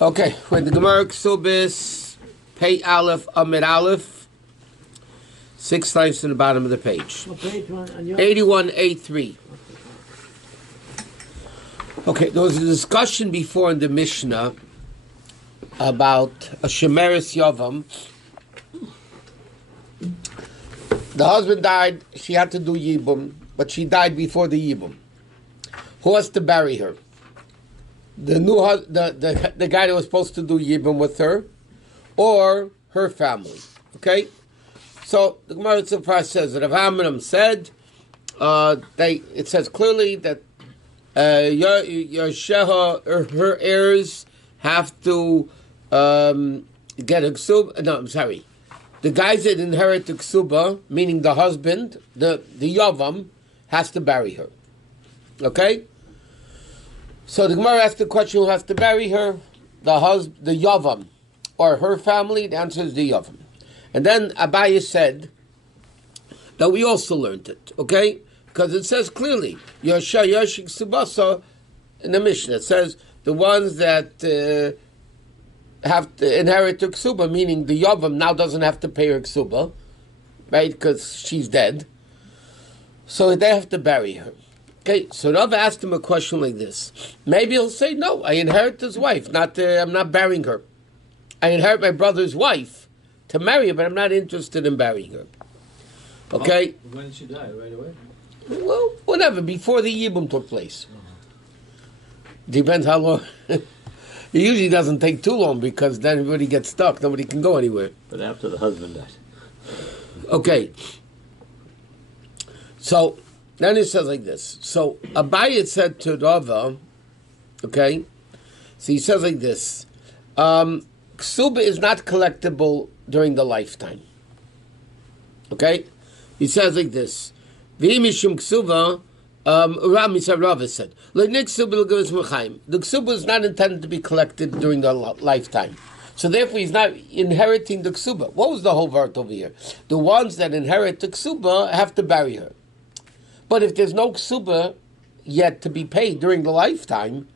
Okay, with the Gemara Kesubos, Pei Aleph, Amid Aleph, 6 lines to the bottom of the page. 81A3. Okay, there was a discussion before in the Mishnah about a Shemeres Yavam. The husband died, she had to do Yibum, but she died before the Yibum. Who has to bury her? The new the guy that was supposed to do Yibum with her, or her family. Okay? So the Gemara says that Rav Amram said, it says clearly that Yosef, her heirs have to get a Kesubos. No, I'm sorry. The guys that inherit the Kesubos, meaning the husband, the Yavam, has to bury her. Okay? So the Gemara asked the question, who has to bury her? The Yavam, or her family. The answer is the Yavam. And then Abaye said that we also learned it, okay? Because it says clearly, Yosha Yoshik Subasa in the Mishnah. It says the ones that have to inherit the Kesubos, meaning the Yavam now doesn't have to pay her Kesubos, right? Because she's dead. So they have to bury her. Okay, so Rav asked him a question like this. Maybe he'll say, no, I inherit his wife, I'm not burying her. I inherit my brother's wife to marry her, but I'm not interested in burying her. Okay? When did she die? Right away? Well, whatever, before the Yibum took place. Depends how long. It usually doesn't take too long because then everybody gets stuck. Nobody can go anywhere. But after the husband died. Okay. So, then it says like this. So, Abaye said to Rava, okay, so he says like this, Kesubos is not collectible during the lifetime. Okay? He says like this, V'imishum Kesubos, Rava said, the Kesubos is not intended to be collected during the lifetime. So therefore he's not inheriting the Kesubos. What was the whole vart over here? The ones that inherit the Kesubos have to bury her. But if there's no Kesubos yet to be paid during the lifetime,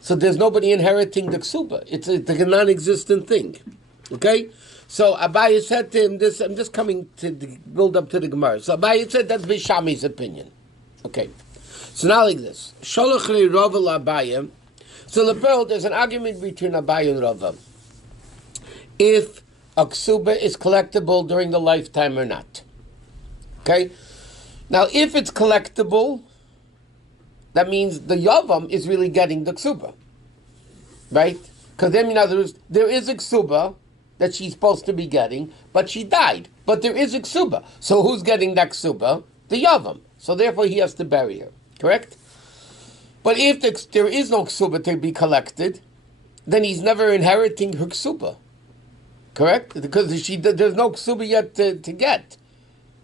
so there's nobody inheriting the Kesubos. It's a non-existent thing. Okay? So Abaye said to him this, I'm just coming to build up to the Gemara. So Abaye said that's Bishami's opinion. Okay. So now like this. Sholach Rava Abaye. So there's an argument between Abaye and Rava. If a Kesubos is collectible during the lifetime or not. Okay? Now, if it's collectible, that means the Yavam is really getting the Kesubos. Right? Because then, in other words, there is a Kesubos that she's supposed to be getting, but she died. But there is a Kesubos. So who's getting that Kesubos? The Yavam. So therefore he has to bury her. Correct? But if there is no Kesubos to be collected, then he's never inheriting her Kesubos. Correct? Because there's no Kesubos yet to get.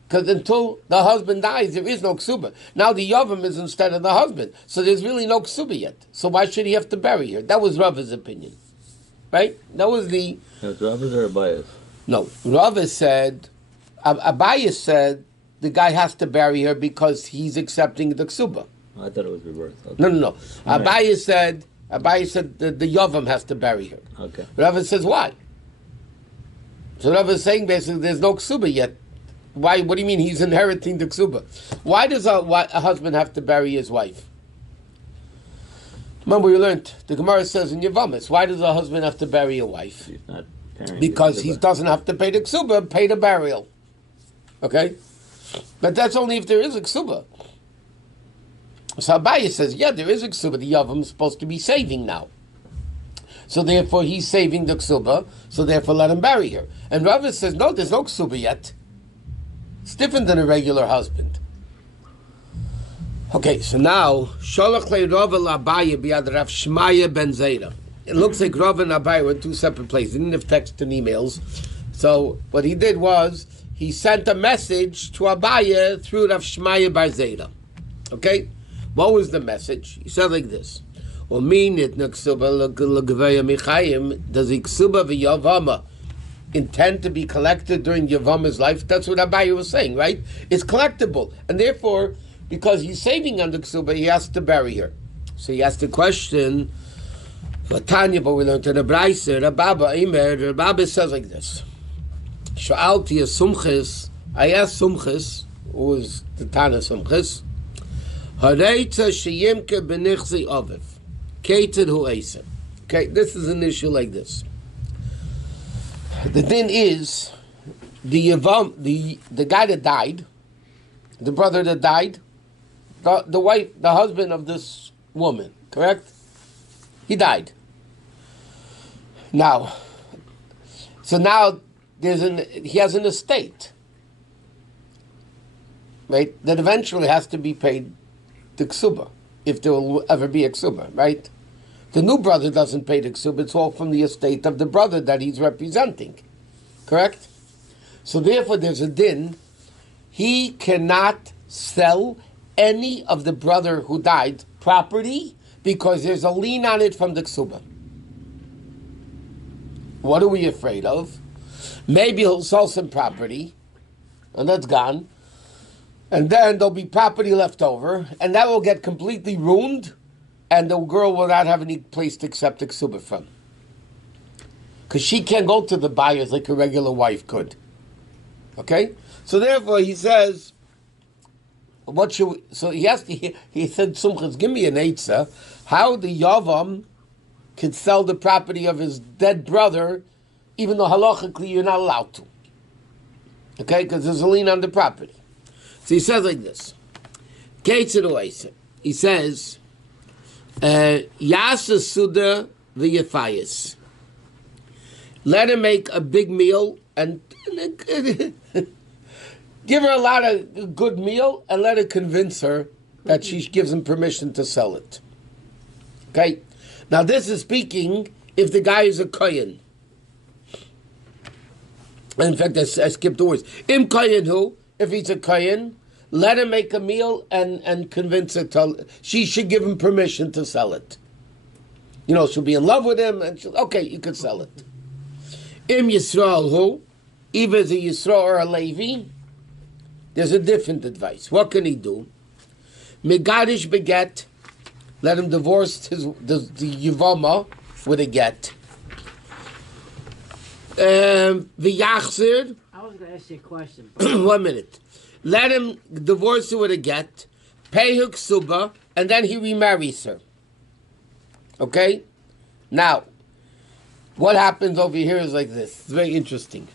Because until the husband dies, there is no Kesubos. Now the Yavam is instead of the husband. So there's really no Kesubos yet. So why should he have to bury her? That was Rava's opinion. Right? That was the... Was Rava's or Abaye's? No. Rava said... Abaye said the guy has to bury her because he's accepting the Kesubos. I thought it was reversed. Okay. No. Abaye said the Yavam has to bury her. Okay. Rava says why? So Rava is saying basically there's no Kesubos yet. Why? What do you mean he's inheriting the Kesubos? Why does a husband have to bury his wife? Remember we learned, the Gemara says in Yavamis, why does a husband have to bury a wife? He's not because he doesn't have to pay the Kesubos, pay the burial. Okay? But that's only if there is a Kesubos. So Abaye says, yeah, there is a Kesubos. The Yavam is supposed to be saving now. So therefore he's saving the Kesubos, so therefore let him bury her. And Rava says, no, there's no Kesubos yet. It's different than a regular husband. Okay, so now, Sholach le Rava l'Abaye biad Rav Shmaya ben Zera. It looks like Rava and Abaye were in two separate places. He didn't have text and emails. So what he did was, he sent a message to Abaye through Rav Shmaya bar Zera. Okay? What was the message? He said like this. Does the Kesubos v'Yavama intend to be collected during Yavama's life? That's what Abaye was saying, right? It's collectible. And therefore, because he's saving on the Kesubos, he has to bury her. So he asked the question, Latanya, but we learned in the Brayser, Rabbi says like this. Sha'alti Sumchis, I asked Sumchis, who was the Tana Sumchis, Hareitza Sheyimke Benichzi Oviv, Kated Hu Eisa. Okay, this is an issue like this. The thing is, the guy that died, the brother that died, the wife, the husband of this woman, correct? He died. Now, so now he has an estate, right? That eventually has to be paid the ksuba, if there will ever be a ksuba, right? The new brother doesn't pay the ksuba; it's all from the estate of the brother that he's representing, correct? So therefore, there's a din. He cannot sell any of the brother who died property because there's a lien on it from the ksuba. What are we afraid of? Maybe he'll sell some property, and that's gone, and then there'll be property left over, and that will get completely ruined, and the girl will not have any place to accept the ksuba from. Because she can't go to the buyers like a regular wife could. Okay? So therefore he says, what should we, so he said, Sumchas, give me an eitzah, how the Yavam could sell the property of his dead brother, even though halachically you're not allowed to. Okay? Because there's a lien on the property. So he says like this. He says, Yasa Suda v'yafayis. Let her make a big meal and give her a lot of good meal and let her convince her that she gives him permission to sell it. Okay? Now this is speaking if the guy is a kohen. In fact, I skipped the words. Im kohen who? If he's a kohen, let her make a meal and convince her she should give him permission to sell it. You know, she'll be in love with him and okay, you could sell it. Im Yisrael who? Either as a Yisrael or a Levi, there's a different advice. What can he do? Megadish beget, let him divorce the Yivama with a get. V'yachzir. I was going to ask you a question. 1 minute. Let him divorce her with a get, pay her ksuba, and then he remarries her. Okay? Now, what happens over here is like this. It's very interesting.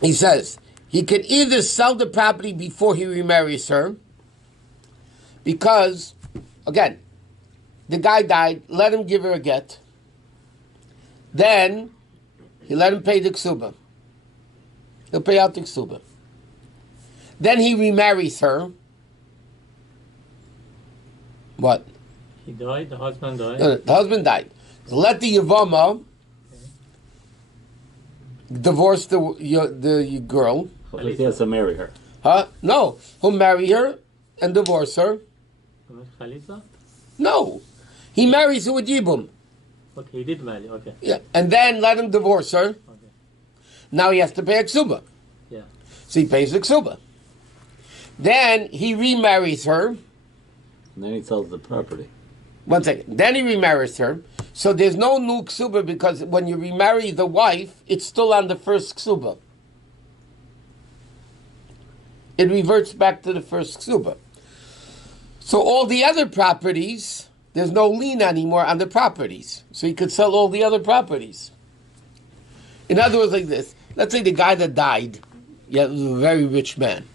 He says, he can either sell the property before he remarries her, because, again, the guy died, let him give her a get, then he let him pay the ksuba. He'll pay out the ksuba. Then he remarries her. What? He died, the husband died. No, the husband died. So let the Yavama divorce the girl. He has to marry her. Huh? No. He'll marry her and divorce her. Khalifa? No. He marries her with Yibum. Okay, he did marry, okay. Yeah. And then let him divorce her. Okay. Now he has to pay a ksuba. Yeah. So he pays the ksuba. Then he remarries her. And then he sells the property. 1 second. Then he remarries her. So there's no new ksuba because when you remarry the wife, it's still on the first ksuba. It reverts back to the first ksuba. So all the other properties, there's no lien anymore on the properties. So he could sell all the other properties. In other words, like this. Let's say the guy that died, was a very rich man.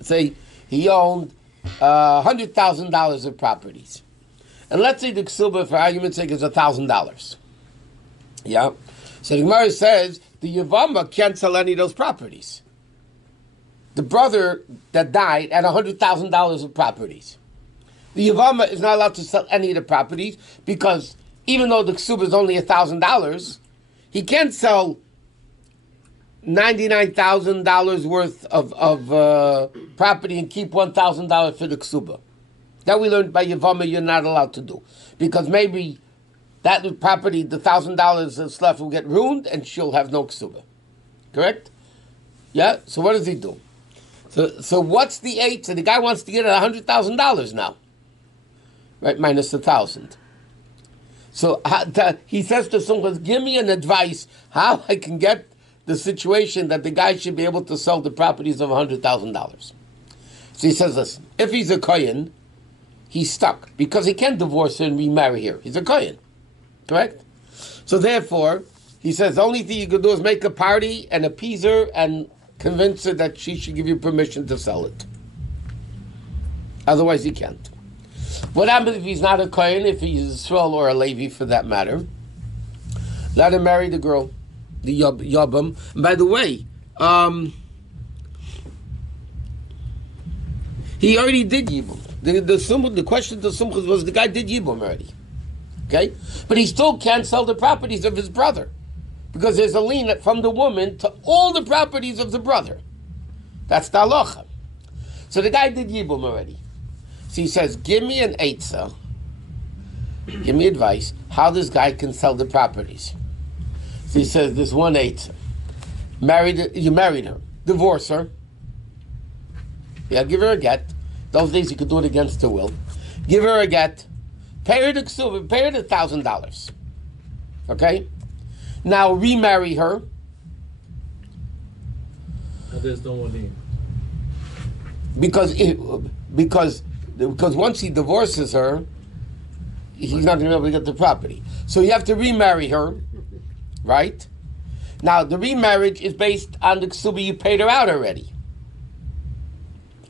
Say he owned $100,000 of properties. And let's say the ksuba, for argument's sake, is $1,000. Yeah? So the Gemara says the Yavama can't sell any of those properties. The brother that died had $100,000 of properties. The Yavama is not allowed to sell any of the properties because even though the ksuba is only $1,000, he can't sell $99,000 worth of property and keep $1,000 for the ksuba. That we learned by Yavama you're not allowed to do. Because maybe that property, the $1,000 that's left will get ruined and she'll have no ksuba. Correct? Yeah? So what does he do? So what's the eight? So the guy wants to get $100,000 now. Right? Minus 1,000. So he says to Sumchas, give me an advice how I can get the situation that the guy should be able to sell the properties of $100,000. So he says, listen, if he's a kohen, he's stuck because he can't divorce her and remarry her. He's a kohen, correct? So therefore, he says the only thing you could do is make a party and appease her and convince her that she should give you permission to sell it. Otherwise, he can't. What happens if he's not a kohen, if he's a Yisrael or a Levi for that matter? Let him marry the girl, the Yabam. And by the way, he already did Yibum. The question to Sumchas was the guy did Yibum already. Okay? But he still can't sell the properties of his brother because there's a lien from the woman to all the properties of the brother. That's the halacha. So the guy did Yibum already. So he says, give me an eitzah, give me advice, how this guy can sell the properties. So he says, there's one eitzah. You married her, divorce her. Yeah, give her a get. Those days you could do it against her will. Give her a get. Pay her the Kesubos, pay her the $1,000. Okay? Now remarry her. There's no one in. Because once he divorces her, he's not going to be able to get the property. So you have to remarry her, right? Now the remarriage is based on the Kesubos you paid her out already.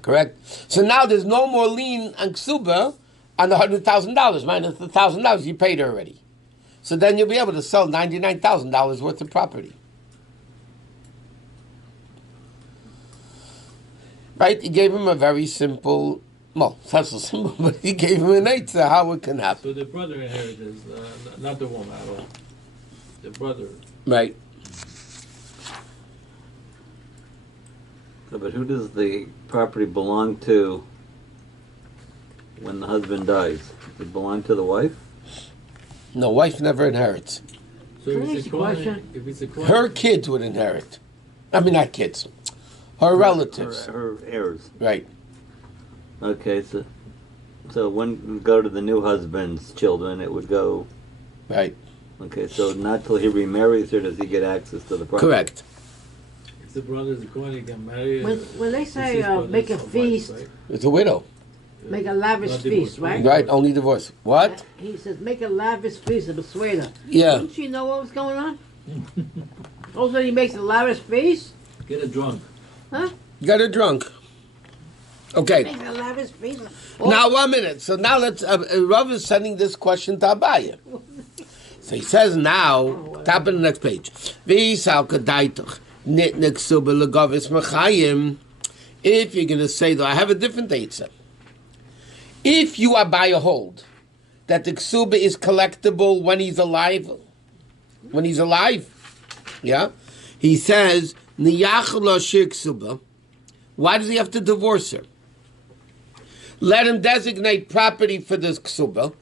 Correct? So now there's no more lien on Kesubos on the $100,000 minus the $1,000 you paid her already. So then you'll be able to sell $99,000 worth of property. Right? He gave him a very simple, well, it's not so simple, but he gave him an eitzah how it can happen. So the brother inherits, not the woman at all. The brother. Right. So, but who does the property belong to when the husband dies? Does it belong to the wife? No, wife never inherits. So Can I if ask it's a a coin, question? if it's a coin, Her kids would inherit. I mean, not kids. Her relatives. Her heirs. Right. Okay, so when we go to the new husband's children, it would go. Right. Okay, so not till he remarries her does he get access to the property. Correct. if the brother's a coin, he can marry. When they his say brother's make a wife, feast, right? It's a widow. make a lavish Not feast, divorce, right? Right, only divorce. What? He says make a lavish feast of Besueda. Yeah. Didn't she know what was going on? Also, he makes a lavish feast, Get a drunk. huh? Got her drunk. Okay. Makes a lavish feast. Now, 1 minute. So now let's, Rav is sending this question to Abaya. So he says now, top of the next page. If you're going to say, though, I have a different answer. If you Abaya hold that the ksuba is collectible when he's alive, yeah, he says, why does he have to divorce her? Let him designate property for this ksuba,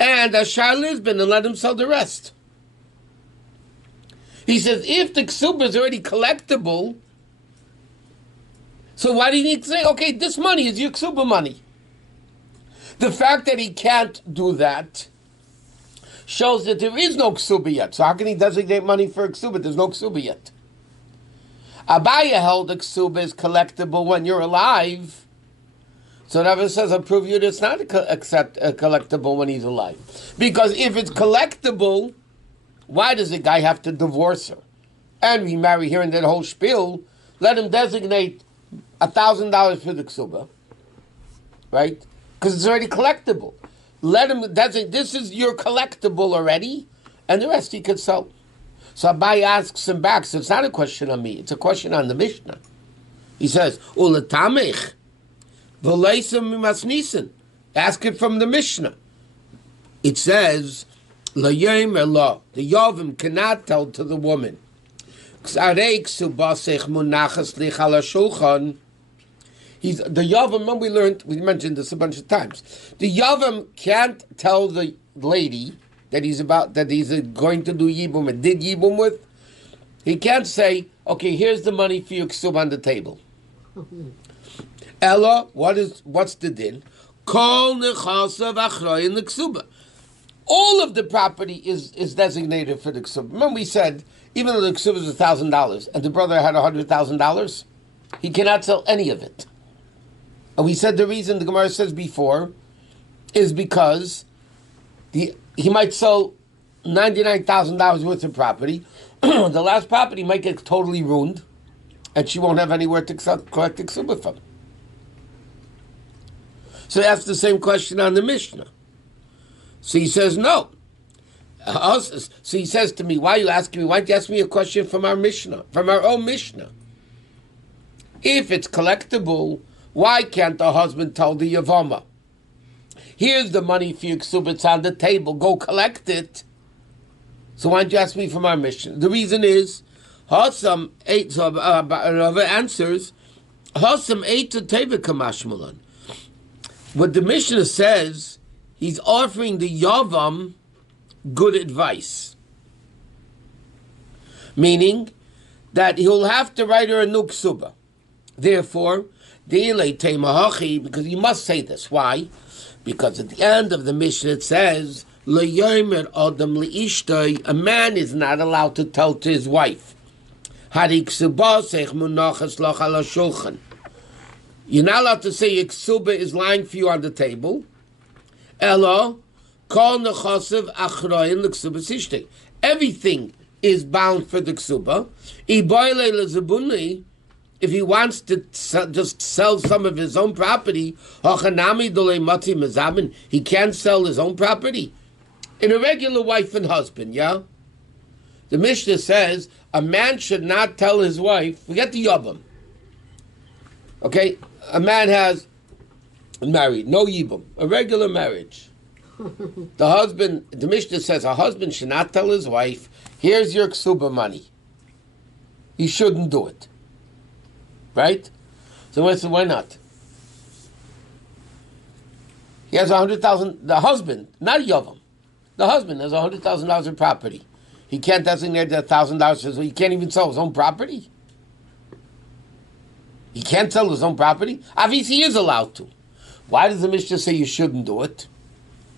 and Ashar Lisbon, and let him sell the rest. He says, if the ksuba is already collectible, so why do you need to say, okay, this money is your ksuba money? The fact that he can't do that shows that there is no ksuba yet. So how can he designate money for a ksuba? There's no ksuba yet. Abaya held the ksuba is collectible when you're alive. So Rabbi says, I'll prove you that it's not collectible when he's alive. Because if it's collectible, why does the guy have to divorce her? And remarry her and that whole spiel. Let him designate $1,000 for the ksuba. Right? Because it's already collectible. Let him designate, this is your collectible already, and the rest he could sell. So Abai asks him back, so it's not a question on me, it's a question on the Mishnah. He says, Ulatamech. Ask it from the Mishnah. It says, the Yovim cannot tell to the woman. The Yavam, we mentioned this a bunch of times. The Yavam can't tell the lady that he's going to do Yibum and did Yibum with. He can't say, okay, here's the money for your ksub on the table. Ella, what's the din? Kol nechasav achroy in the ksuba. all of the property is designated for the ksuba. Remember we said, even though the ksuba is $1,000 and the brother had $100,000, he cannot sell any of it. And we said the reason the Gemara says before is because he might sell $99,000 worth of property. The last property might get totally ruined, and she won't have anywhere to collect the ksuba from. So he asked the same question on the Mishnah. So he says, no. So he says to me, why are you asking me? Why don't you ask me a question from our Mishnah, from our own Mishnah? If it's collectible, why can't the husband tell the Yavama, here's the money for your ksuba, it's on the table, go collect it? So why don't you ask me from our Mishnah? The reason is, Hasam ate, so Rava answers, Hasam ate to teva kamashmalan. What the Mishnah says, he's offering the Yavam good advice. Meaning that he'll have to write her a new ksuba. Therefore, because you must say this. Why? Because at the end of the Mishnah it says, a man is not allowed to tell to his wife, you're not allowed to say your ksuba is lying for you on the table. Everything is bound for the ksuba. If he wants to just sell some of his own property, he can't sell his own property. In a regular wife and husband, yeah? The Mishnah says a man should not tell his wife, forget the Yabam. Okay? A man has married, no Yibam, a regular marriage. The husband, the Mishnah says a husband should not tell his wife, here's your ksuba money. He shouldn't do it. Right? So I said, why not? He has $100,000, the husband, not Yavam. The husband has $100,000 in property. He can't designate that $1,000, so he can't even sell his own property. He can't sell his own property? Obviously he is allowed to. Why does the Mishnah say you shouldn't do it?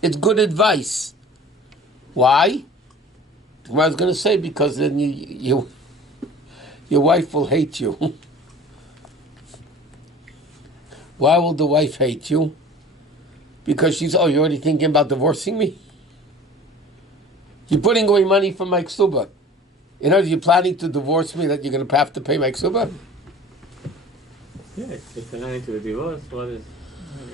It's good advice. Why? I was going to say because then your wife will hate you. Why will the wife hate you? Because she's, you're already thinking about divorcing me? You're putting away money from my ksuba. You know, you're planning to divorce me, that you're going to have to pay my ksuba? Yeah, if they're not into a divorce, what is...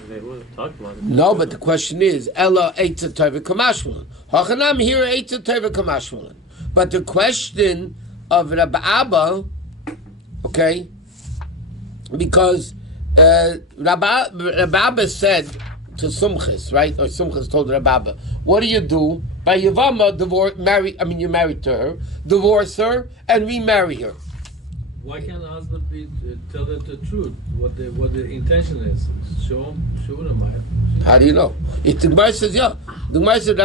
They would have talked about it. No, but the question is, Ella Eitza Teva Kamashmalan. Hachanam here Eitza Teva Kamashmalan. But the question of Rabbi Abba, okay, because Rabbi Abba said to Sumchis, right? Or Sumchis told Rabbi Abba, what do you do? By Yavama, you're married to her, divorce her, and remarry her. Why can't the husband tell her the truth? What the intention is? Show him. How do you know? If the Gemara says, yeah. The Gemara says,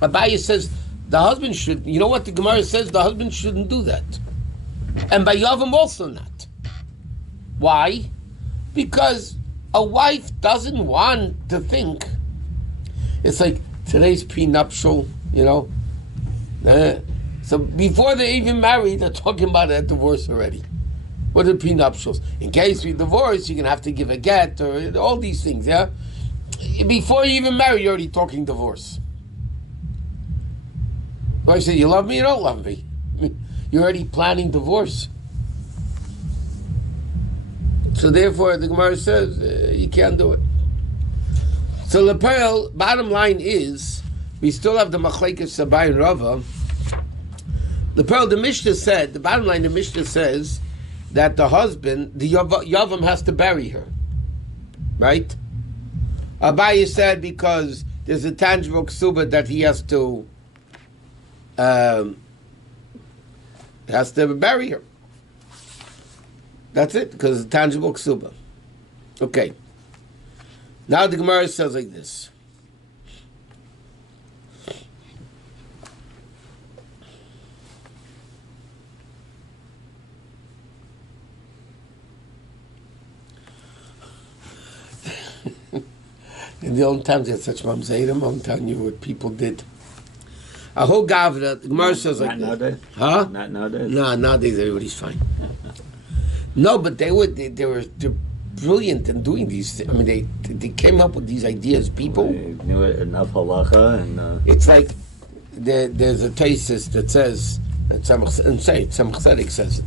Abaye says, the husband should, you know what the Gemara says? The husband shouldn't do that. And by Yavam also not. Why? Because a wife doesn't want to think. It's like today's prenuptial, you know. So before they even married, they're talking about a divorce already. What are prenuptials? In case we divorce, you're going to have to give a get, or all these things, yeah? Before you even marry, you're already talking divorce. I say, you love me, you don't love me. You're already planning divorce. So therefore, the Gemara says, you can't do it. So Lepel, bottom line is, we still have the Machlekes Sabai and Rava. The Mishnah said, the bottom line, the Mishnah says that the husband, the Yavam has to bury her. Right? Abaye said because there's a tangible ksuba that he has to bury her. That's it, because it's a tangible ksuba. Okay. Now the Gemara says like this. the old times they had such mamzerim. I'm telling you what people did. A whole gavra. The Gemara says like Not this. nowadays? Huh? Not nowadays? No, nowadays everybody's fine. No, but they're brilliant in doing these. I mean, they came up with these ideas. People. They knew it enough halacha and... It's like there's a thesis that says, and Tzemach Tzedek says it.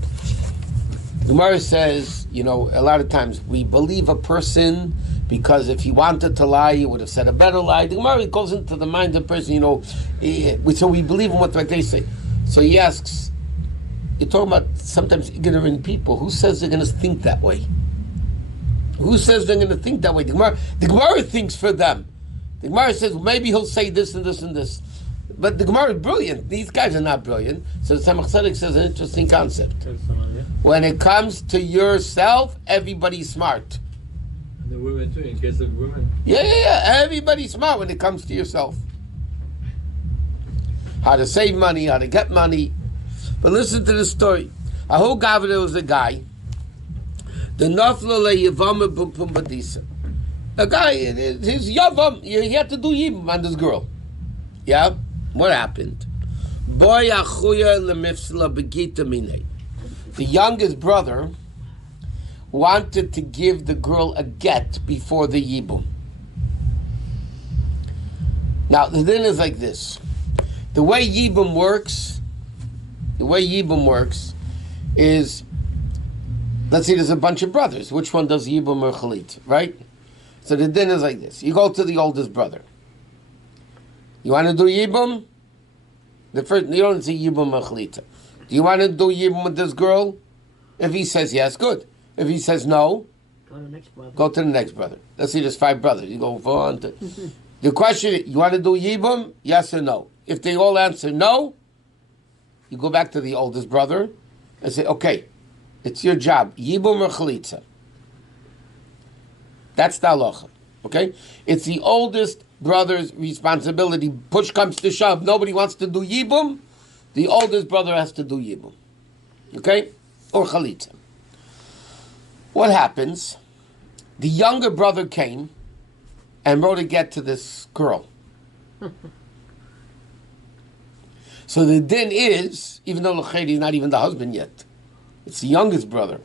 Gemara says, you know, a lot of times we believe a person because if he wanted to lie, he would have said a better lie. The Gemara goes into the mind of the person, you know, so we believe in what they say. So he asks, you're talking about sometimes ignorant people. Who says they're going to think that way? Who says they're going to think that way? The Gemara thinks for them. The Gemara says, well, maybe he'll say this and this and this. But the Gemara is brilliant. These guys are not brilliant. So Tzemach Tzedek says an interesting concept. When it comes to yourself, everybody's smart. And the women too, in case of women. Yeah. Everybody's smart when it comes to yourself. How to save money, how to get money. But listen to the story. A whole gavra was a guy. The nafla le yavama bum badisa. A guy, his yavam, he had to do yibum on this girl. Yeah? What happened? Boy achuya lemifsla begita mine. The youngest brother wanted to give the girl a get before the yibum. Now, the thing is like this. The way yibum works is, let's say there's a bunch of brothers. Which one does yibum or chalit, right? So the din is like this. You go to the oldest brother. You want to do yibum? You don't say yibum or chalita. Do you want to do yibum with this girl? If he says yes, good. If he says no, Go to the next brother. go to the next brother. Let's say there's 5 brothers. You go on to... The question is, you want to do yibum? Yes or no? If they all answer no, you go back to the oldest brother and say, okay, it's your job. Yibum or chalitza? That's the halacha. Okay? It's the oldest brother's responsibility. Push comes to shove. Nobody wants to do yibum. The oldest brother has to do yibum. Okay? Or chalitza. What happens? The younger brother came and wrote a get to this girl. So the din is, even though L'chayri is not even the husband yet, it's the youngest brother.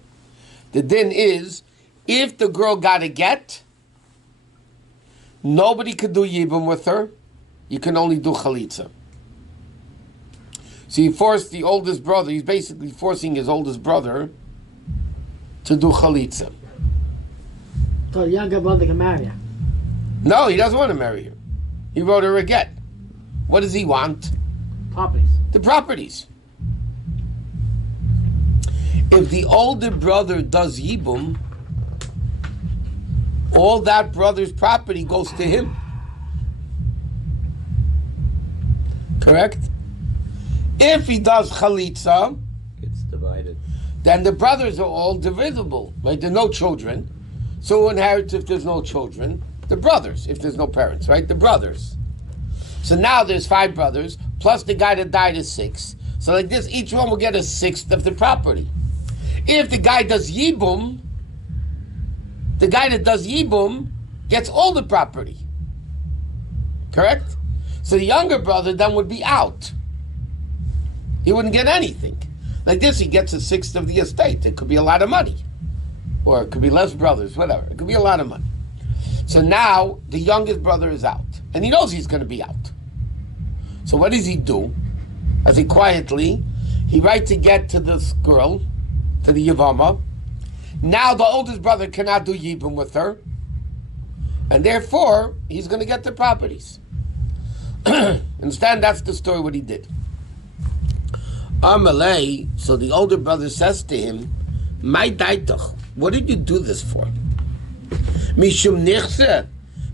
The din is, if the girl got a get, nobody could do yibum with her. You can only do chalitza. So he forced the oldest brother, he's basically forcing his oldest brother to do chalitza. So the younger brother can marry her. No, he doesn't want to marry her. He wrote her a get. What does he want? Properties. The properties. If the older brother does yibum, all that brother's property goes to him. Correct? If he does chalitza, It's divided. then the brothers are all divisible. Right? There are no children. So who inherits if there's no children? The brothers, if there's no parents, right? The brothers. So now there's 5 brothers, plus the guy that died is 6. So like this, each one will get a 1/6 of the property. If the guy does yibum, the guy that does yibum gets all the property. Correct? So the younger brother then would be out. He wouldn't get anything. Like this, he gets a 1/6 of the estate. It could be a lot of money. Or it could be less brothers, whatever. It could be a lot of money. So now the youngest brother is out. And he knows he's going to be out. So what does he do? As he quietly, he writes a get to this girl, to the Yavama. Now the oldest brother cannot do yibum with her. And therefore, he's going to get the properties. Understand? That's the story what he did. Amalei, so the older brother says to him, "My daitach, what did you do this for? Mishum nichse,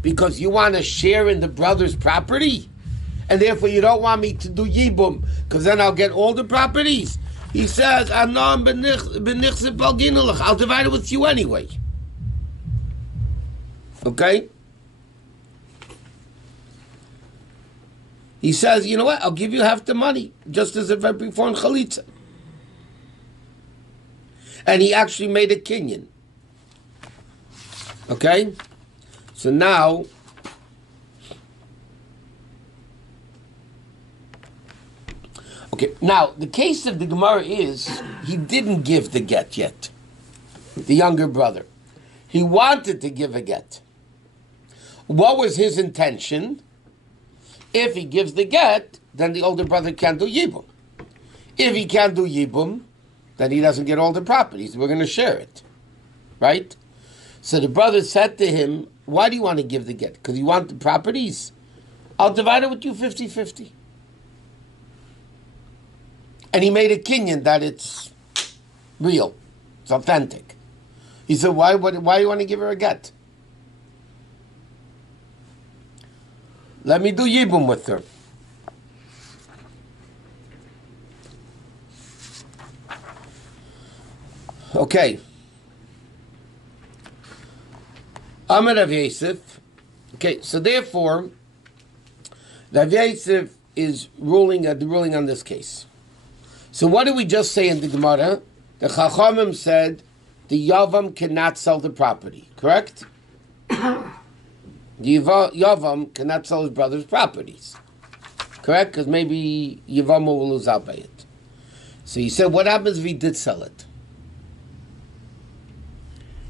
because you want to share in the brother's property, and therefore you don't want me to do yibum, because then I'll get all the properties." He says, "Anam benichse balginulach. I'll divide it with you anyway." Okay. He says, "You know what? I'll give you half the money, just as if I performed chalitza." And he actually made a kinyan. Okay? So now, Okay, now the case of the Gemara is he didn't give the get yet. The younger brother. He wanted to give a get. What was his intention? If he gives the get, then the older brother can't do Yibum. If he can't do Yibum, then he doesn't get all the properties. We're going to share it. Right? So the brother said to him, why do you want to give the get? Because you want the properties? I'll divide it with you 50-50. And he made a kinyan that it's real. It's authentic. He said, why do you want to give her a get? Let me do Yibum with her. Okay. Amar Rav Yosef. Okay, so therefore, Rav Yosef is ruling on this case. So what did we just say in the Gemara? The Chachamim said the Yavam cannot sell the property, correct? The Yavam cannot sell his brother's properties, correct? Because maybe Yavam will lose out by it. So he said, what happens if he did sell it?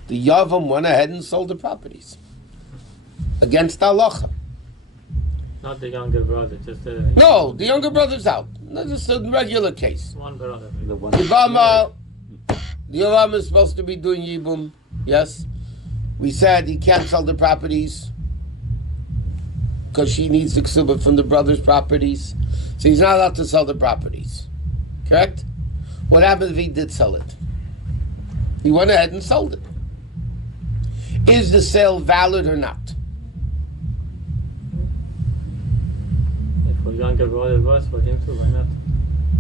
The Yavam went ahead and sold the properties against halacha. Not the younger brother, just the... No, the younger brother's out. No, this is a regular case. One brother. The one The Yavam is supposed to be doing Yibum, yes? We said he can't sell the properties because she needs the Kesubos from the brother's properties. So he's not allowed to sell the properties. Correct? What happens if he did sell it? He went ahead and sold it. Is the sale valid or not? If for younger brother was, for him too, why not?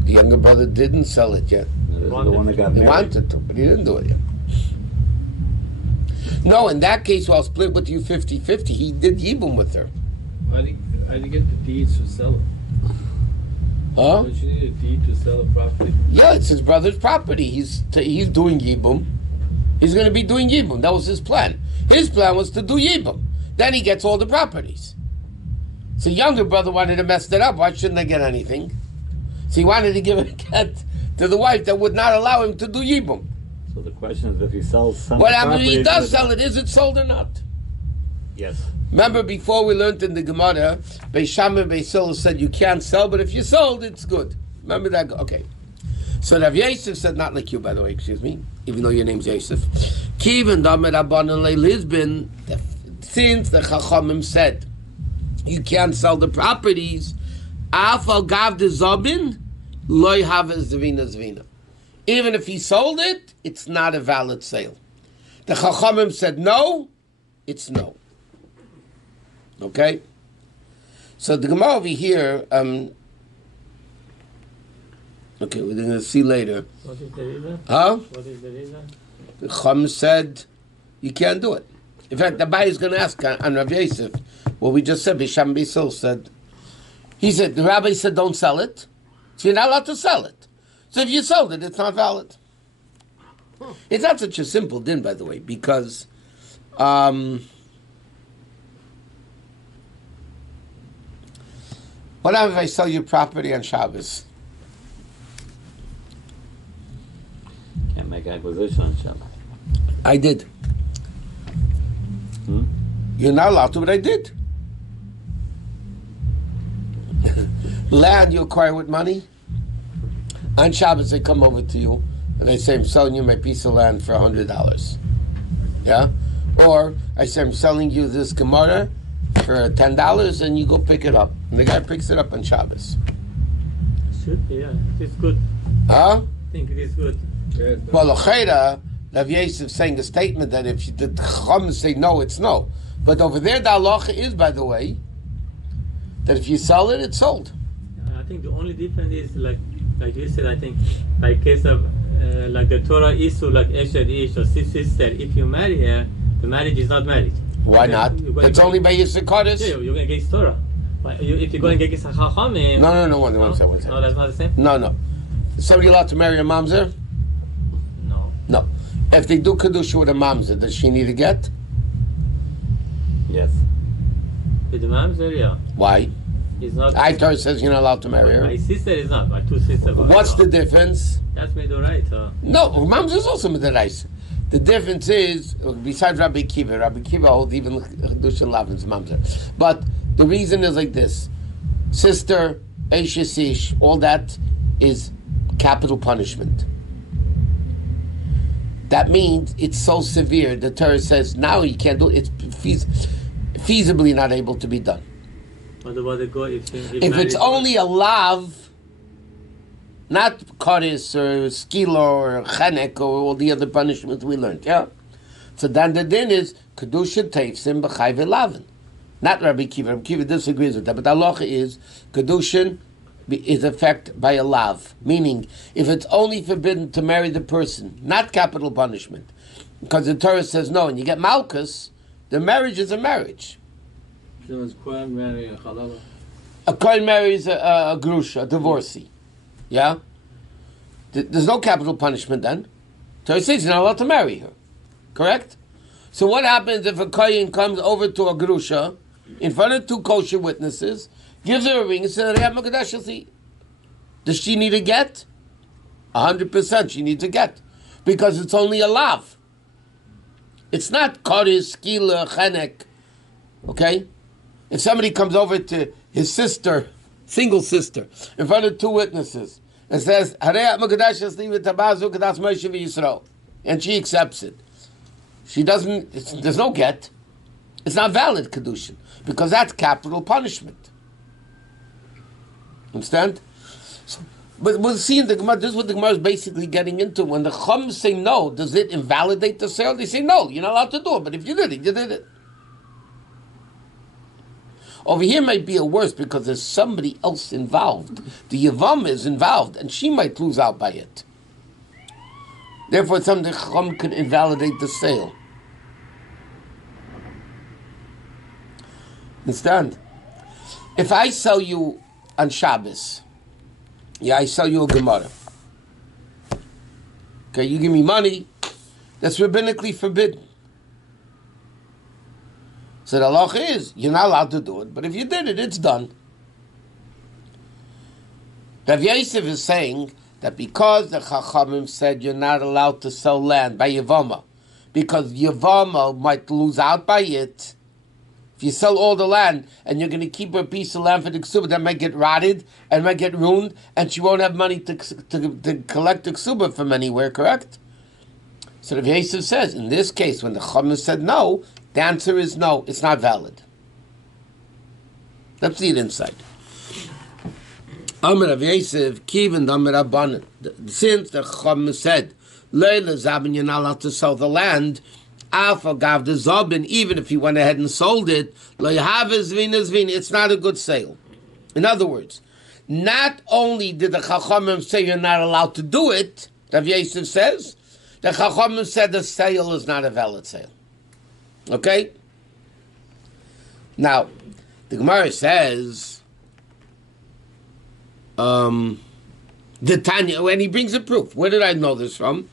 The younger brother didn't sell it yet. This is the one that got He married. wanted to, but he didn't do it yet. No, in that case, I'll split with you 50-50. He did Yibum with her. How do you get the deeds to sell it? Huh? Don't you need a deed to sell a property? Yeah, it's his brother's property. He's doing Yibum. He's going to be doing Yibum. That was his plan. His plan was to do Yibum. Then he gets all the properties. So younger brother wanted to mess that up. Why shouldn't I get anything? So he wanted to give a get to the wife that would not allow him to do Yibum. So the question is, if he sells some What happens if he property, does sell it? Is it sold or not? Yes. Remember before we learned in the Gemara, Beis Shammai and Beis Hillel said you can't sell, but if you sold, it's good. Remember that? Okay. So Rav Yosef said, not like you, by the way, excuse me, even though your name's Yosef. Kiven damer Rabbanan leLizbin, since the Chachamim said you can't sell the properties, Afal gav de Zobin, loy have zvina zvina. Even if he sold it, it's not a valid sale. The Chachamim said no, it's no. Okay? So the Gemara over here, okay, we're going to see later. What is the reason? Huh? What is the reason? The Chum said you can't do it. In fact, the Rabbi is going to ask on Rav Yosef what we just said. Bisham Bisil said, the Rabbi said don't sell it, so you're not allowed to sell it. So if you sold it, it's not valid. It's not such a simple din, by the way, because what happens if I sell your property on Shabbos? Can't make acquisition on Shabbat. I did. You're not allowed to, but I did. Land you acquire with money. On Shabbos, they come over to you and they say, I'm selling you my piece of land for $100. Yeah? Or I say, I'm selling you this Gemara for $10 and you go pick it up. And the guy picks it up on Shabbos. Should be, yeah. It's good. Huh? I think it is good. Yeah, Well, L'cheira, Rav Yosef saying a statement that if the Chacham say no, it's no. But over there, the halacha is, by the way, that if you sell it, it's sold. I think the only difference is like you said. I think like case of like the Torah issue, like Esher Ish or sister. If you marry her, the marriage is not marriage. Why Okay, not? you're gonna It's get- only by Yisrael. Yeah, you're going to get Torah. But if you're going to get Chachamim... No, one second. No, that's not the same? No. Is somebody allowed to marry a mamzer? No. No. If they do kedusha with a mamzer, does she need to get? Yes. With the mamzer, yeah. Why? It's not. Torah says you're not allowed to marry her. My sister is not. My two sisters are. What's the difference? That's Midoraita. No, Mamzer is also Midoraisa. The difference is, besides Rabbi Kiva holds even Chedush and Lavan's Mamzer. But the reason is like this. Sister, Eishesish, all that is capital punishment. That means it's so severe, the Torah says, now you can't do it. It's feasibly not able to be done. What about the goy? If it's only a lav, not koris or skilo or chenek or all the other punishments we learned, yeah? So then the din is, kedusha teifsim b'chai v'lavin. Not Rabbi Kiva. Rabbi Kiva disagrees with that, but the halacha is, kedushin is affected by a lav. Meaning, if it's only forbidden to marry the person, not capital punishment, because the Torah says no, and you get malchus, the marriage is a marriage. So it's Kohen marrying a halala. A Kohen marries a grusha, a divorcee. Yeah? There's no capital punishment then. Torah says you're not allowed to marry her. Correct? So what happens if a Kohen comes over to a grusha in front of two kosher witnesses, gives her a ring and says, does she need a get? 100% she needs a get. Because it's only a lav. It's not koris, skila, chenek. Okay? If somebody comes over to his sister, single sister, in front of two witnesses, and says, and she accepts it, she doesn't, there's no get. It's not valid kedushin, because that's capital punishment. Understand? So, but we'll see in the Gemara, this is what the Gemara is basically getting into. When the Chum say no, does it invalidate the sale? They say no, you're not allowed to do it, but if you did it, you did it. Over here might be a worse because there's somebody else involved. The Yavam is involved, and she might lose out by it. Therefore, something Chum could invalidate the sale. Understand? If I sell you on Shabbos, I sell you a Gemara. Okay, you give me money, that's rabbinically forbidden. So the halacha is, you're not allowed to do it, but if you did it, it's done. Rav Yosef is saying that because the Chachamim said you're not allowed to sell land by Yavama, because Yavama might lose out by it. If you sell all the land and you're going to keep a piece of land for the Kesubos, that might get rotted and might get ruined, and she won't have money to collect the Kesubos from anywhere, correct? So Rav Yosef says, in this case, when the Chachamim said no, the answer is no, it's not valid. Let's see it inside. Amar Rav Yosef, Kivan Amar Rabbanan. Since the Chachamim said, Leila Zabin, you're not allowed to sell the land, Alpha Gav the Zabin, even if he went ahead and sold it, it's not a good sale. In other words, not only did the Chachamim say you're not allowed to do it, Rav Yosef says, the Chachamim said the sale is not a valid sale. Okay? Now, the Gemara says, the Tanya, when he brings a proof, where did I know this from?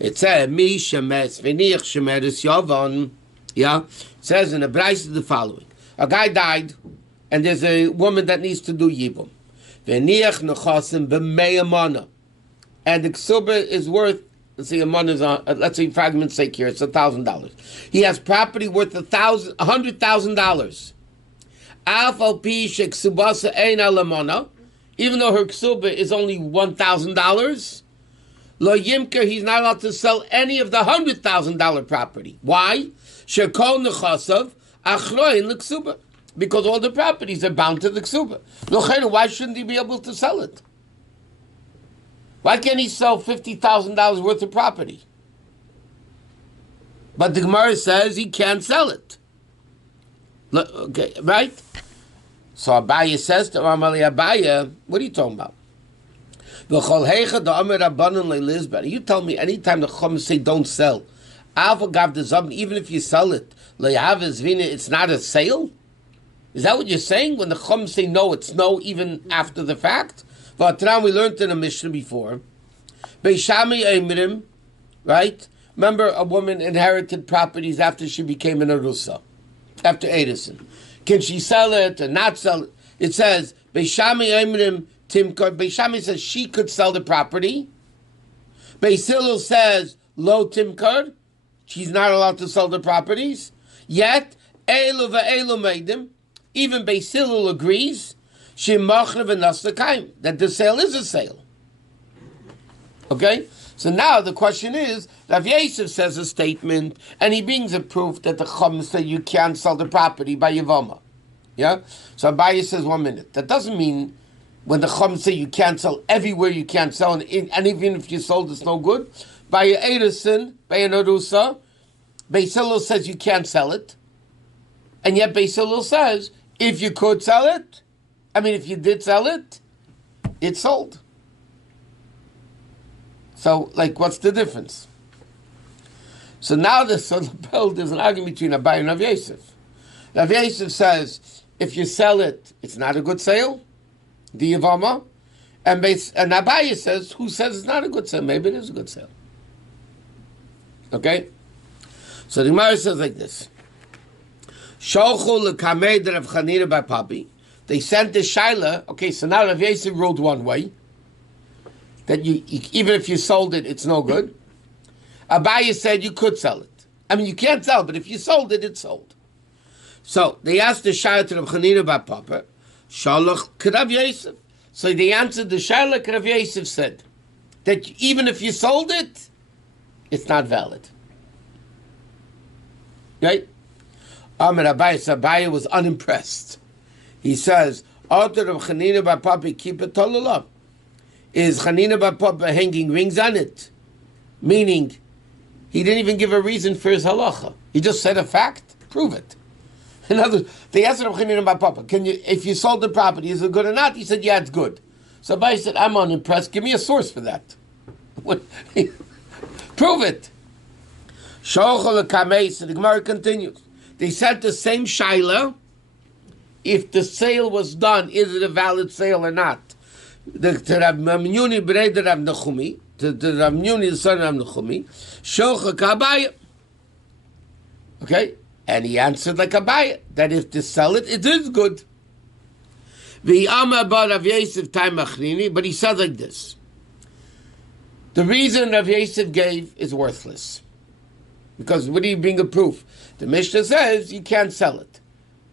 It said, Mi shemes v'niach shemeres yavon. Yeah? It says in the Braisa the following. A guy died, and there's a woman that needs to do yibum. V'niach nechasim b'mei amana. And the ksuba is worth, let's say amana is on, let's say for argument's sake here, it's $1,000. He has property worth $100,000. Af al pi sheksubasa ein al amana. Even though her ksuba is only $1,000, lo yimker, he's not allowed to sell any of the $100,000 property. Why? Shekol nechasav achroin l'ksuba, because all the properties are bound to the ksuba. Why shouldn't he be able to sell it? Why can't he sell $50,000 worth of property? But the Gemara says he can't sell it. Okay, right? So Abaya says to Amali Abaya, what are you talking about? You tell me anytime the Chum say don't sell, even if you sell it, it's not a sale? Is that what you're saying? When the Chum say no, it's no even after the fact? But we learned in a Mishnah before, right? Remember, a woman inherited properties after she became an Arusa, after Edison. Can she sell it or not sell it? It says, Beishami Emrim Timkar. Beishami says she could sell the property. Beis Hillel says, Lo Timkar. She's not allowed to sell the properties. Yet, Eilu ve'eilu meidim. Even Beis Hillel agrees, that the sale is a sale. Okay? So now the question is, Rav Yosef says a statement, and he brings a proof that the Chum say you can't sell the property by Yavama. Yeah? So Abaye says, 1 minute. That doesn't mean when the Chum say you can't sell everywhere you can't sell, and even if you sold, it's no good. By a Edison, by an Arusa, Beis Hillel says you can't sell it. And yet Beis Hillel says, if you could sell it, if you did sell it, it's sold. So, what's the difference? So now there's an argument between Abaye and Rav Yosef. Rav Yosef says, if you sell it, it's not a good sale, the Yavama. And Abaye says, who says it's not a good sale? Maybe it is a good sale. Okay? So the Gemara says like this. Sholchu l'kamei de Rav Chanina by Papi. They sent the Shaila. Okay, so now Rav Yosef ruled one way, that you even if you sold it, it's no good. Abaye said you could sell it. You can't sell, but if you sold it, it's sold. So they asked the Shaila to Rav Chanina by Papi. Shalach Rav Yosef. So they answered the Shaila. Rav Yosef said that even if you sold it, it's not valid. Right? Abaye was unimpressed. He says, "Author of Chanina bar Papa keep it tolala." Is Chanina bar Papa hanging rings on it? Meaning, he didn't even give a reason for his halacha. He just said a fact. Prove it. In other words, they asked Rav Chanina bar Papa, if you sold the property, is it good or not? He said, yeah, it's good. So Abaye said, I'm unimpressed. Give me a source for that. Prove it. So the Gemara continues. They said the same shaila, if the sale was done, is it a valid sale or not? To Rav Mamnuni b'rei Rav Nachumi, to Rav Mamnuni the son of Rav Nachumi, Shocha Abaye. Okay? And he answered like Abaye, that if they sell it, it is good. Rav Yosef time Achrini, but he said like this. The reason Rav Yosef gave is worthless. Because what do you bring a proof? The Mishnah says you can't sell it.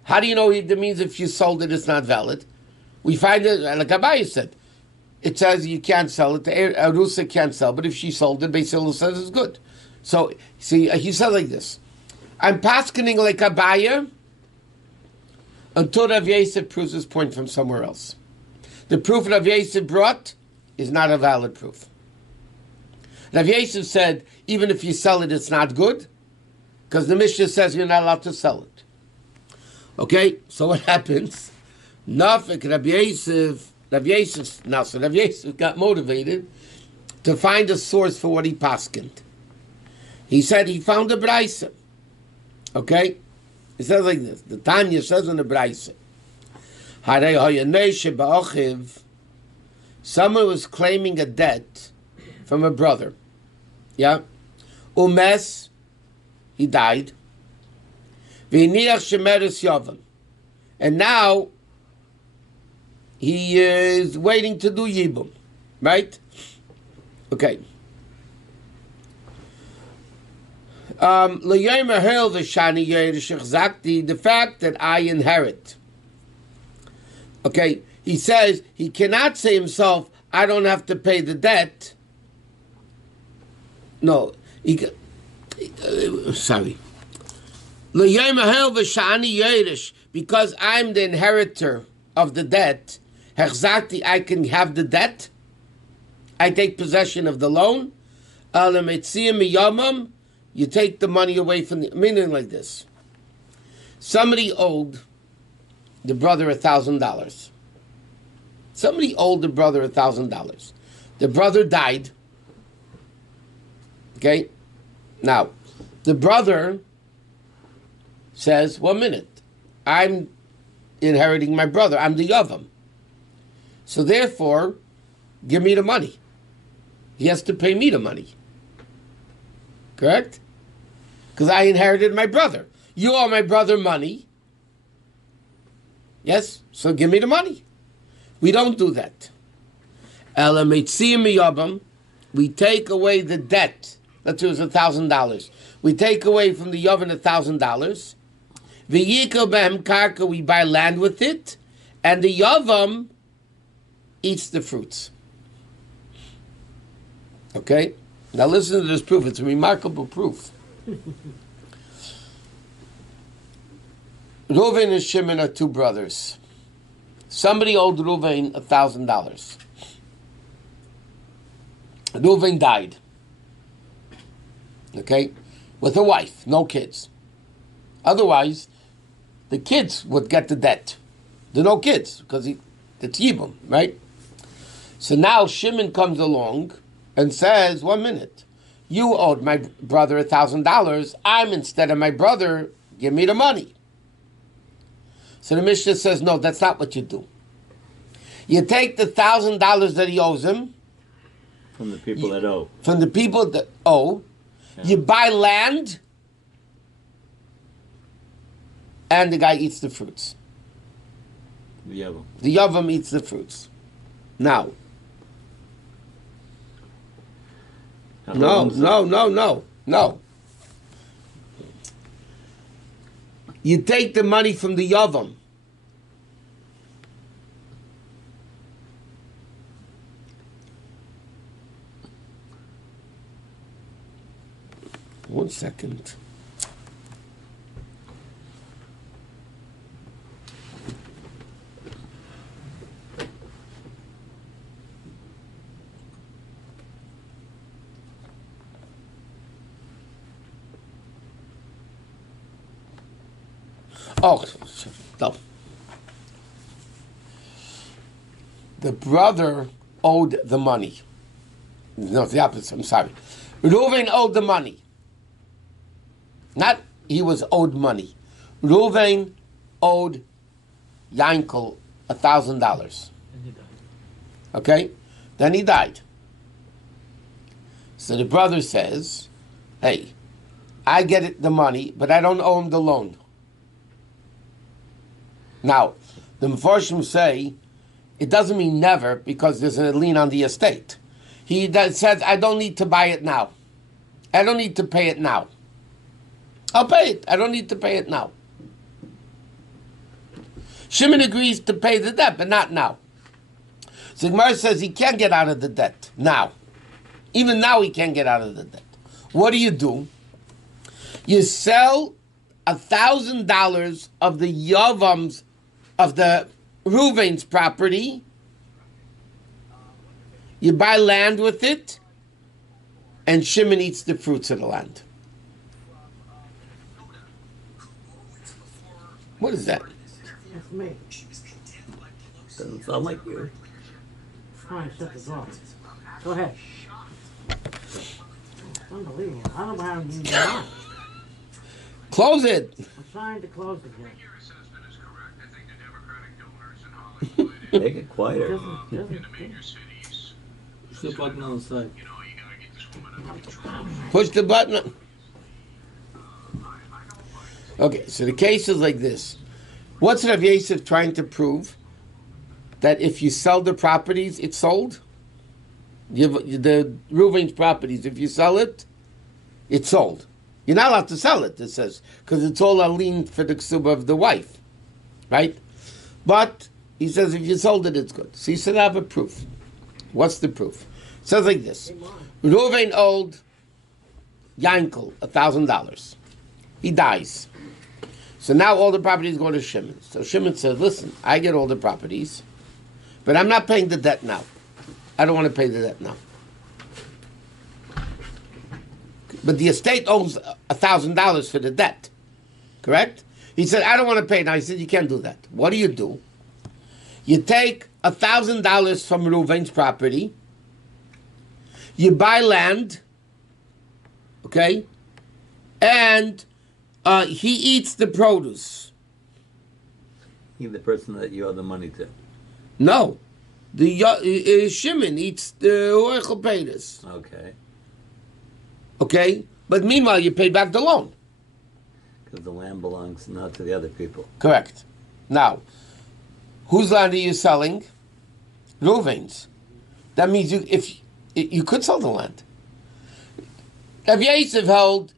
How do you know it means if you sold it, it's not valid? We find it, like Abaye said, it says you can't sell it. The Arusa can't sell, but if she sold it, Beis Hillel says it's good. So, see, he said like this. I'm paskening like Abaye until Rav Yosef proves his point from somewhere else. The proof Rav Yosef brought is not a valid proof. Rav Yosef said, even if you sell it, it's not good, because the Mishnah says you're not allowed to sell it. Okay, so what happens? Nafik Rav Yosef got motivated to find a source for what he paskened. He said he found a Braisa. Okay? He says like this. The Tanya says in the Braisa, someone was claiming a debt from a brother. Yeah? Umes, he died. And now he is waiting to do Yibum. Right? Okay. The fact that I inherit. Okay, he says he cannot say himself, I don't have to pay the debt. No, sorry. Because I'm the inheritor of the debt, I can have the debt. I take possession of the loan. You take the money away from the... Meaning like this. Somebody owed the brother $1,000. Somebody owed the brother $1,000. The brother died. Okay? Now, the brother says, 1 minute, I'm inheriting my brother. I'm the Yavam. So therefore, give me the money. He has to pay me the money. Correct? Because I inherited my brother. You owe my brother money. Yes? So give me the money. We don't do that. We take away the debt. Let's say it was $1,000. We take away from the Yovan $1,000. V'yikol behem karka, we buy land with it, and the Yavam eats the fruits. Okay? Now listen to this proof. It's a remarkable proof. Reuven and Shimon are two brothers. Somebody owed Reuven $1,000. Reuven died. Okay? With a wife, no kids. Otherwise, the kids would get the debt. There are no kids, because it's Yibum, right? So now Shimon comes along and says, 1 minute, you owed my brother $1,000. I'm, instead of my brother, give me the money. So the Mishnah says, no, that's not what you do. You take the $1,000 that he owes him. From the people that owe. From the people that owe. Yeah. You buy land, and the guy eats the fruits. The Yavam. The Yavam eats the fruits. Now. No. You take the money from the Yavam. One second. Oh, no. The brother owed the money. No, it's the opposite. I'm sorry. Reuven owed the money. Not he was owed money. Reuven owed Yankel $1,000. Okay? Then he died. So the brother says, hey, I get the money, but I don't owe him the loan. Now, the Mefarshim say, it doesn't mean never, because there's a lien on the estate. He says, I don't need to buy it now. I don't need to pay it now. I'll pay it. I don't need to pay it now. Shimon agrees to pay the debt, but not now. So Gemara says he can't get out of the debt now. Even now he can't get out of the debt. What do? You sell $1,000 of the Yavam's, of the Reuven's property. You buy land with it, and Shimon eats the fruits of the land. What is that? That's me. Doesn't sound like you. Fine, shut the door. Go ahead. Unbelievable. I don't know how you do that. Close it. I'm trying to close it here. Make it quieter. Push the button on the side. Push the button. Okay, so the case is like this. What's Rabbi Yosef trying to prove? That if you sell the properties, it's sold? The Reuven's properties, if you sell it, it's sold. You're not allowed to sell it, it says, because it's all a lien for the Kesubos of the wife. Right? But he says if you sold it, it's good. So he said, I have a proof. What's the proof? It says like this. Reuven owed Yankel $1,000. He dies. So now all the properties go to Shimon. So Shimon says, listen, I get all the properties, but I'm not paying the debt now. I don't want to pay the debt now. But the estate owes $1,000 for the debt. Correct? He said, I don't want to pay now. He said, you can't do that. What do? You take $1,000 from Reuven's property. You buy land. Okay? And he eats the produce. He's the person that you owe the money to. No. The Shimon eats the Oechel Peiros. Okay. Okay? But meanwhile, you pay back the loan. Because the land belongs not to the other people. Correct. Now, Whose land are you selling? Reuven's. That means you could sell the land. If Yosef held,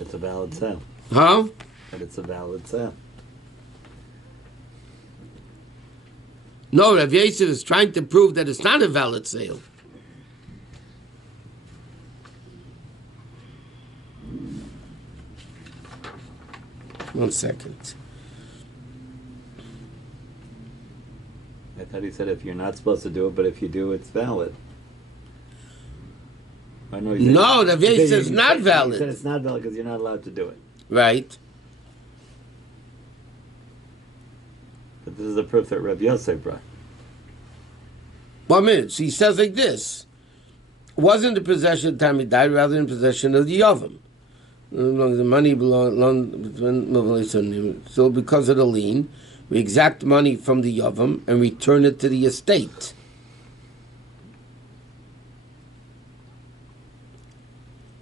It's a valid sale. huh? But it's a valid sale. No, Rav Yosef is trying to prove that it's not a valid sale. One second. I thought he said if you're not supposed to do it, but if you do, it's valid. I know he said, No, Rav Yosef is not He said valid. it's not valid because you're not allowed to do it. Right. But this is the proof that Rabbi Yosef brought. 1 minute. So he says like this. Wasn't in possession of the time he died, rather in possession of the Yovam. The money belonged, so because of the lien, we exact money from the Yovam and return it to the estate.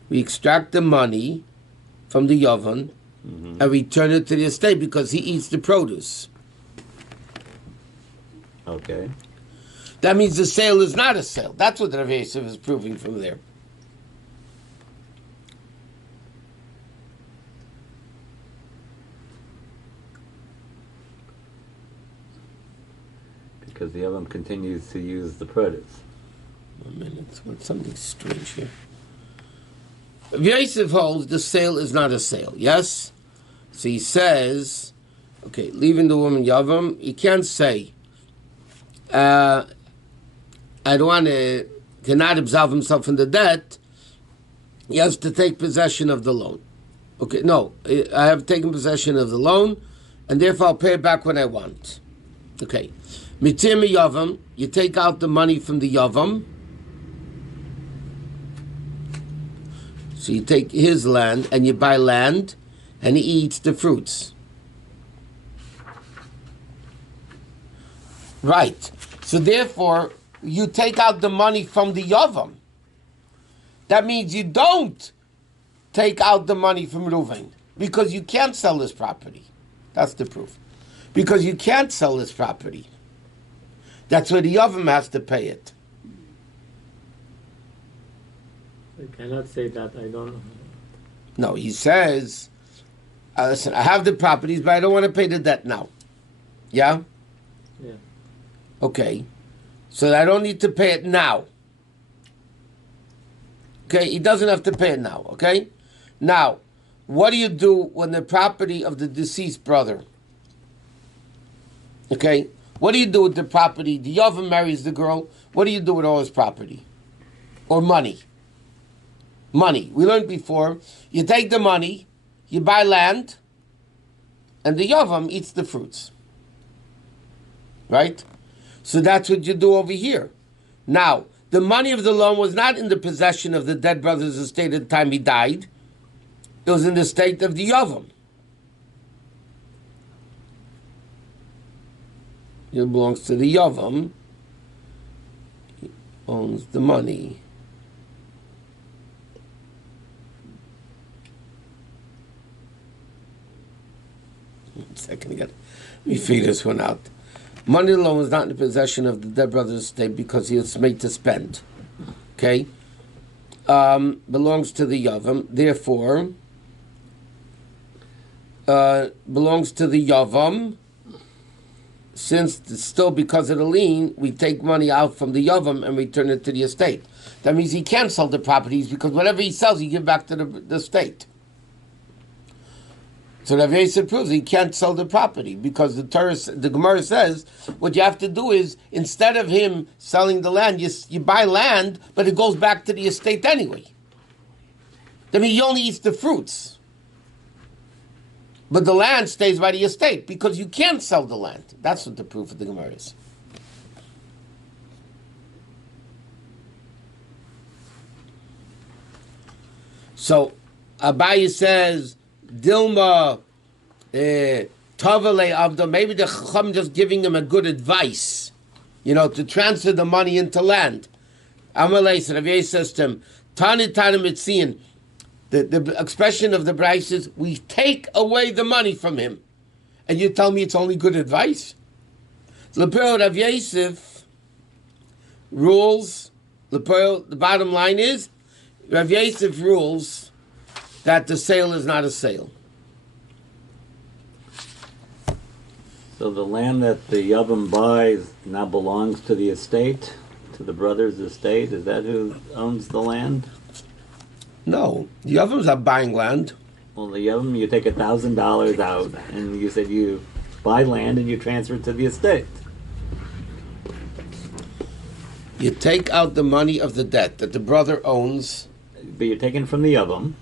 We extract the money from the Yovam and return it to the estate because he eats the produce. Okay. That means the sale is not a sale. That's what Rav Yosef is proving from there. Because the other continues to use the produce. 1 minute. What's something strange here? Rav Yosef holds the sale is not a sale. Yes? So he says, okay, leaving the woman Yavam, he can't say, I don't want to, cannot absolve himself from the debt. He has to take possession of the loan. Okay, no, I have taken possession of the loan, and therefore I'll pay it back when I want. Okay. Mitzim Yavam, you take out the money from the Yavam. So you take his land and you buy land, and he eats the fruits. Right. So therefore, you take out the money from the Yavam. That means you don't take out the money from Reuven, because you can't sell this property. That's the proof. Because you can't sell this property. That's where the Yavam has to pay it. I cannot say that. I don't know. No, he says, listen, I have the properties, but I don't want to pay the debt now. Yeah? Yeah. Okay. So I don't need to pay it now. Okay, he doesn't have to pay it now, okay? Now, what do you do when the property of the deceased brother, okay, what do you do with the property? The Yavam marries the girl. What do you do with all his property? Or money? Money. We learned before, you take the money, you buy land, and the Yavam eats the fruits. Right? So that's what you do over here. Now, the money of the loan was not in the possession of the dead brother's estate at the time he died. It was in the state of the Yavam. It belongs to the Yavam. He owns the money. One second, let me figure this one out. Money loan was not in the possession of the dead brother's estate because he was made to spend. Okay? Belongs to the Yavam. Therefore, belongs to the Yavam. Since it's still because of the lien, we take money out from the Yavam and return it to the estate. That means he can't sell the properties because whatever he sells, he give back to the state. So Rav Yosef proves he can't sell the property because the Gemara says what you have to do is instead of him selling the land, you buy land, but it goes back to the estate anyway. That means he only eats the fruits, but the land stays by the estate because you can't sell the land. That's what the proof of the Gemara is. So Abaye says, Dilma, Tavale Avda, maybe the Chacham just giving him a good advice, to transfer the money into land. Amalei, so Rav Yosef says to him, Tani Mitzian, the expression of the Bryce is, we take away the money from him. and you tell me it's only good advice? Lepero Rav Yosef rules. Lepero, the bottom line is, Rav Yosef rules that the sale is not a sale. So the land that the Yavam buys now belongs to the estate, to the brother's estate. Is that who owns the land? No, the Yavams are buying land. Well, the Yavam, you take $1,000 out, and you said you buy land and you transfer it to the estate. You take out the money of the debt that the brother owns. But you're taking from the Yavam.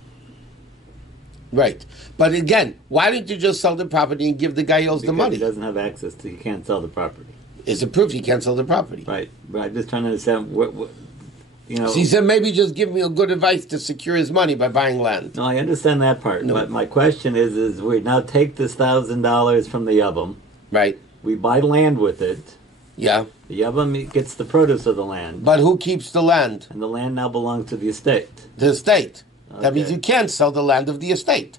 Right. But again, why didn't you just sell the property and give the guy who owes the Because money? he doesn't have access to, he can't sell the property. Is it proof he can't sell the property? Right. But I'm just trying to understand what you know. So he said maybe just give me a good advice to secure his money by buying land. No, I understand that part. No. But my question is we now take this $1,000 from the Yavam. Right. We buy land with it. Yeah. The Yavam gets the produce of the land. But who keeps the land? And the land now belongs to the estate. The estate. That means Okay. you can't sell the land of the estate.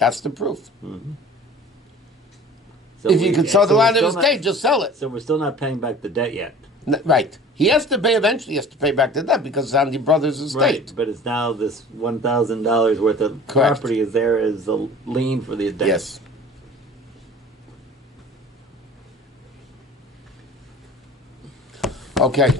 That's the proof. So If you could sell the we're land of the still not- estate, just sell it. So we're still not paying back the debt yet. Right. He has to pay eventually. He has to pay back the debt because it's on the brother's estate. Right, but it's now this $1,000 worth of Correct. property is there as a lien for the debt. Yes. Okay.